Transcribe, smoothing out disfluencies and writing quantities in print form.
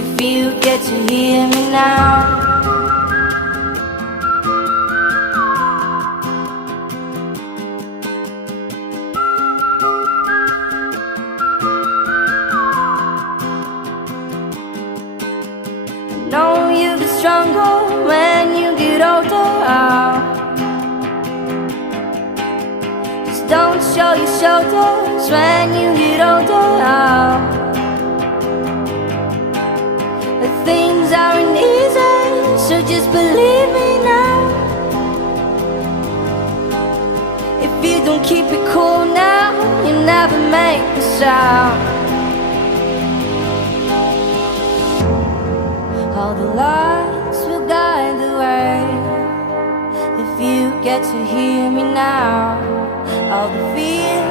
if you get to hear me now. Know you get stronger when you get older. Just don't show your shoulders when you get older. But things aren't easy, so just believe me now. If you don't keep it cool now, you'll never make the sound. All the lights will guide the way, if you get to hear me now. All the fears